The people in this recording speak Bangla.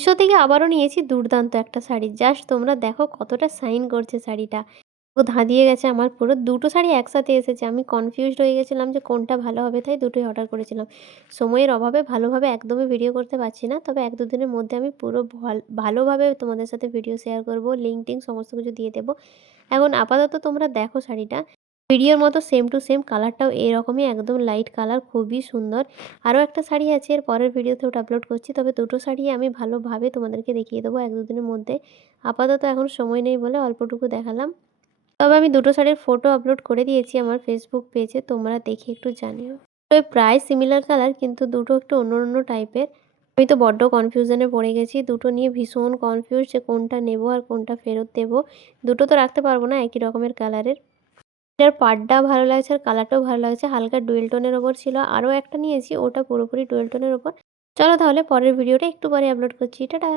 মিশো থেকে আবারও নিয়েছি দুর্দান্ত একটা শাড়ি। জাস্ট তোমরা দেখো কতটা শাইন করছে শাড়িটা। ও ধাঁধিয়ে গেছে আমার পুরো। দুটো শাড়ি একসাথে এসেছে। আমি কনফিউজড হয়ে গেছিলাম যে কোনটা ভালো হবে, তাই দুটোই অর্ডার করেছিলাম। সময়ের অভাবে ভালোভাবে একদমই ভিডিও করতে পারছি না। তবে ১-২ দিনের মধ্যে আমি পুরো ভালোভাবে তোমাদের সাথে ভিডিও শেয়ার করব। লিঙ্ক টিঙ্ক সমস্ত কিছু দিয়ে দেবো। এখন আপাতত তোমরা দেখো শাড়িটা। ভিডিওর মতো সেম টু সেম, কালারটাও এরকমই একদম লাইট কালার, খুবই সুন্দর। আরও একটা শাড়ি আছে, এর পরের ভিডিওতে ওটা আপলোড করছি। তবে দুটো শাড়ি আমি ভালোভাবে তোমাদেরকে দেখিয়ে দেবো ১-২ দিনের মধ্যে। আপাতত এখন সময় নেই বলে অল্পটুকু দেখালাম। তবে আমি দুটো শাড়ির ফটো আপলোড করে দিয়েছি আমার ফেসবুক পেজে, তোমরা দেখে একটু জানিও। তবে প্রায় সিমিলার কালার, কিন্তু দুটো একটু অন্য অন্য টাইপের। আমি তো বড্ড কনফিউশনে পড়ে গেছি, দুটো নিয়ে ভীষণ কনফিউজ যে কোনটা নেব আর কোনটা ফেরত দেবো। দুটো তো রাখতে পারবো না একই রকমের কালারের। এটার পাড়টাও ভালো লাগছে আর কালারটাও ভালো লাগছে, হালকা ডুয়েল টোনের ওপর ছিল। আরও একটা নিয়েছি, ওটা পুরোপুরি ডুয়েল টোনের ওপর। চলো তাহলে পরের ভিডিওটা একটু পরে আপলোড করছি। টাটা।